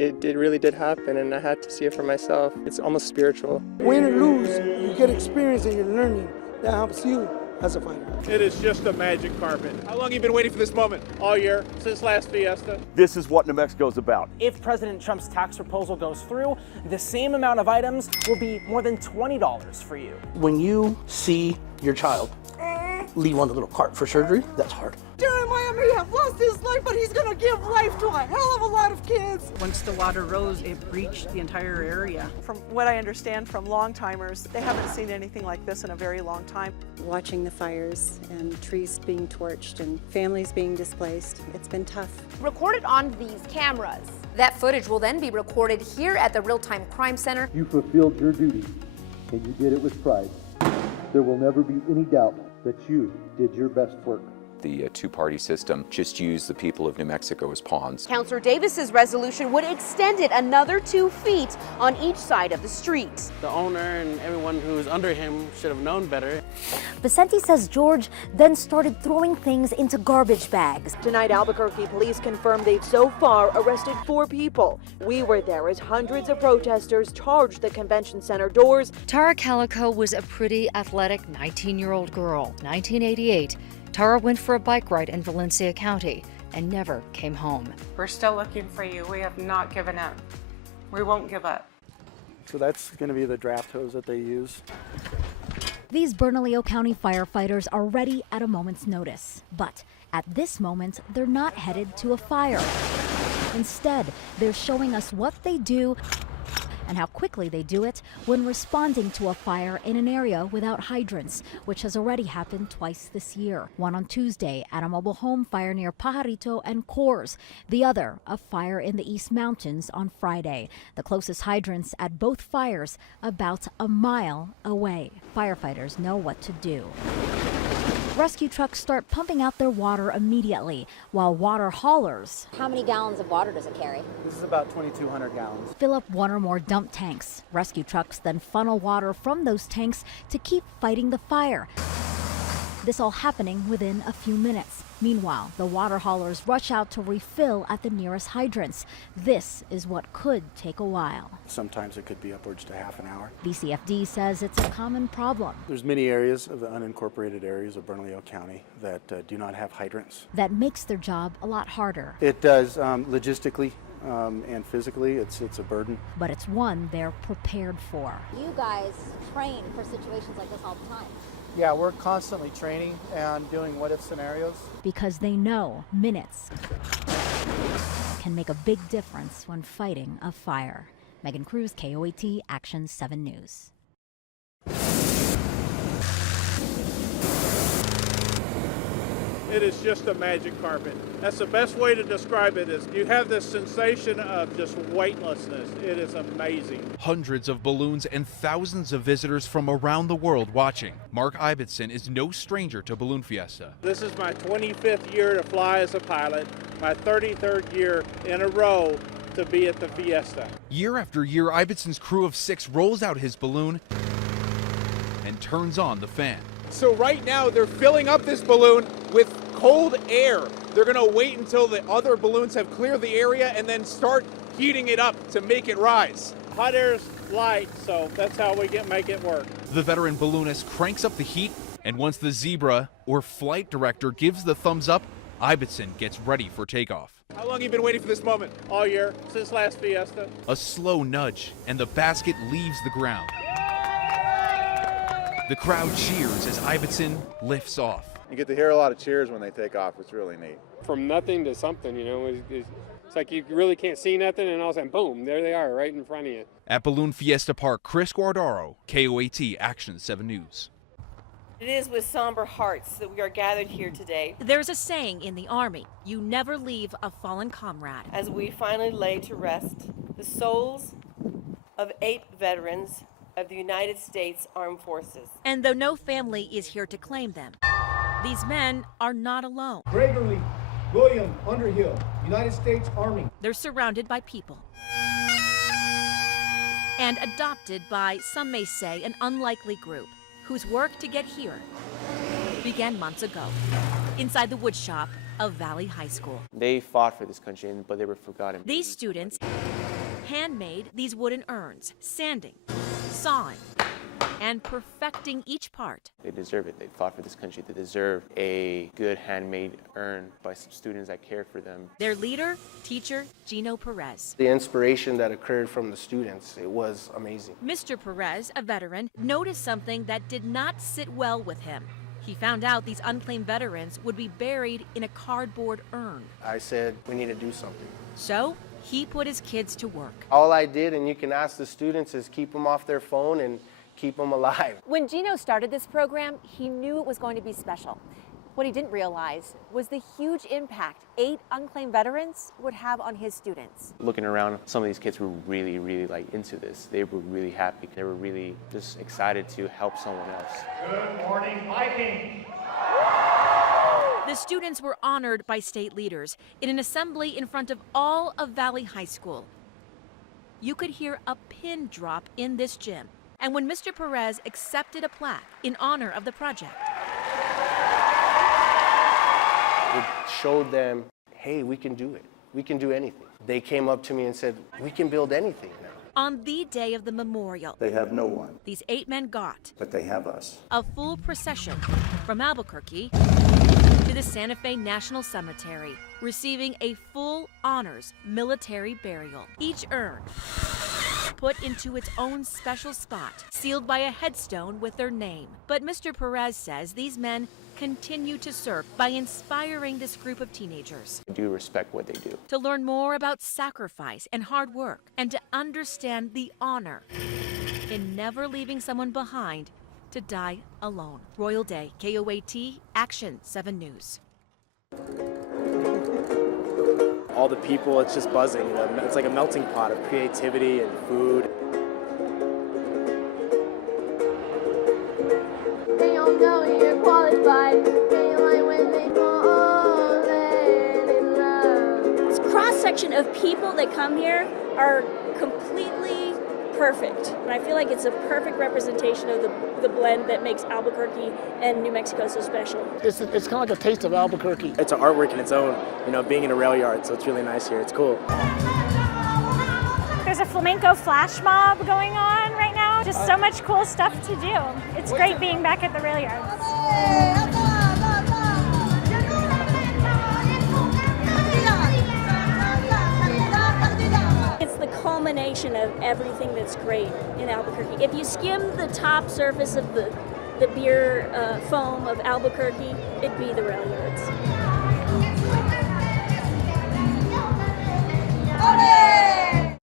it really did happen, and I had to see it for myself. It's almost spiritual. Win or lose, you get experience and you're learning. That helps you as a fighter. It is just a magic carpet. How long have you been waiting for this moment? All year, since last Fiesta. This is what New Mexico's about. If President Trump's tax proposal goes through, the same amount of items will be more than $20 for you. When you see your child leave on the little cart for surgery, that's hard. Jeremiah may have lost his life, but he's gonna give life to a hell of a lot of kids. Once the water rose, it breached the entire area. From what I understand from long-timers, they haven't seen anything like this in a very long time. Watching the fires and trees being torched and families being displaced, it's been tough. Recorded on these cameras. That footage will then be recorded here at the Real-Time Crime Center. You fulfilled your duty, and you did it with pride. There will never be any doubt that you did your best work. The two-party system just used the people of New Mexico as pawns. Councilor Davis's resolution would extend it another 2 feet on each side of the street. The owner and everyone who was under him should have known better. Vicente says George then started throwing things into garbage bags. Tonight, Albuquerque police confirmed they've so far arrested 4 people. We were there as hundreds of protesters charged the convention center doors. Tara Calico was a pretty athletic 19-year-old girl. 1988. Tara went for a bike ride in Valencia County and never came home. We're still looking for you. We have not given up. We won't give up. So that's going to be the draft hose that they use. These Bernalillo County firefighters are ready at a moment's notice. But at this moment, they're not headed to a fire. Instead, they're showing us what they do and how quickly they do it when responding to a fire in an area without hydrants, which has already happened twice this year. One on Tuesday at a mobile home fire near Pajarito and Coors. The other, a fire in the East Mountains on Friday. The closest hydrants at both fires about a mile away. Firefighters know what to do. Rescue trucks start pumping out their water immediately, while water haulers... How many gallons of water does it carry? This is about 2,200 gallons. ...fill up one or more dump tanks. Rescue trucks then funnel water from those tanks to keep fighting the fire. This all happening within a few minutes. Meanwhile, the water haulers rush out to refill at the nearest hydrants. This is what could take a while. Sometimes it could be upwards to half an hour. BCFD says it's a common problem. There's many areas of the unincorporated areas of Bernalillo County that do not have hydrants. That makes their job a lot harder. It does logistically. And physically, it's a burden. But it's one they're prepared for. You guys train for situations like this all the time. Yeah, we're constantly training and doing what-if scenarios. Because they know minutes can make a big difference when fighting a fire. Megan Cruz, KOAT, Action 7 News. It is just a magic carpet. That's the best way to describe it. Is you have this sensation of just weightlessness. It is amazing. Hundreds of balloons and thousands of visitors from around the world watching. Mark Ibbotson is no stranger to Balloon Fiesta. This is my 25th year to fly as a pilot, my 33rd year in a row to be at the Fiesta. Year after year, Ibbotson's crew of 6 rolls out his balloon and turns on the fan. So right now they're filling up this balloon with cold air. They're gonna wait until the other balloons have cleared the area and then start heating it up to make it rise. Hot air's light, so that's how we make it work. The veteran balloonist cranks up the heat, and once the zebra or flight director gives the thumbs up, Ibbotson gets ready for takeoff. How long have you been waiting for this moment? All year, since last Fiesta. A slow nudge, and the basket leaves the ground. The crowd cheers as Ibbotson lifts off. You get to hear a lot of cheers when they take off. It's really neat. From nothing to something, you know, it's like you really can't see nothing, and all of a sudden, boom, there they are right in front of you. At Balloon Fiesta Park, Chris Guardaro, KOAT, Action 7 News. It is with somber hearts that we are gathered here today. There's a saying in the Army, you never leave a fallen comrade. As we finally lay to rest the souls of 8 veterans of the United States Armed Forces. And though no family is here to claim them, these men are not alone. Gregory William Underhill, United States Army. They're surrounded by people and adopted by, some may say, an unlikely group whose work to get here began months ago inside the woodshop of Valley High School. They fought for this country, but they were forgotten. These students handmade these wooden urns, sanding, sawing, and perfecting each part. They deserve it. They fought for this country. They deserve a good handmade urn by some students that cared for them. Their leader, teacher Gino Perez. The inspiration that occurred from the students, it was amazing. Mr. Perez, a veteran, noticed something that did not sit well with him. He found out these unclaimed veterans would be buried in a cardboard urn. I said, we need to do something. So he put his kids to work. All I did, and you can ask the students, is keep them off their phone and keep them alive. When Gino started this program, he knew it was going to be special. What he didn't realize was the huge impact 8 unclaimed veterans would have on his students. Looking around, some of these kids were really into this. They were really happy. They were really just excited to help someone else. Good morning, Vikings! The students were honored by state leaders in an assembly in front of all of Valley High School. You could hear a pin drop in this gym. And when Mr. Perez accepted a plaque in honor of the project, It showed them, hey, we can do it. We can do anything. They came up to me and said, we can build anything now. on the day of the memorial, They have no one, these 8 men got but they have us. a full procession from Albuquerque to the Santa Fe National Cemetery, receiving a full honors military burial. Each urn put into its own special spot, sealed by a headstone with their name. But Mr. Perez says these men continue to serve by inspiring this group of teenagers I do respect what they do. to learn more about sacrifice and hard work, and to understand the honor in never leaving someone behind to die alone. Royal Day, KOAT, Action 7 News. All the people, it's just buzzing. You know? It's like a melting pot of creativity and food. They all know you're qualified. This cross-section of people that come here are completely perfect. And I feel like it's a perfect representation of the blend that makes Albuquerque and New Mexico so special. It's kind of like a taste of Albuquerque. It's an artwork in its own, you know, being in a rail yard, so it's really nice here. It's cool. There's a flamenco flash mob going on right now. Just so much cool stuff to do. It's great being back at the rail yards. It's the culmination of everything that's great in Albuquerque. If you skim the top surface of the beer foam of Albuquerque, it'd be the rail yards.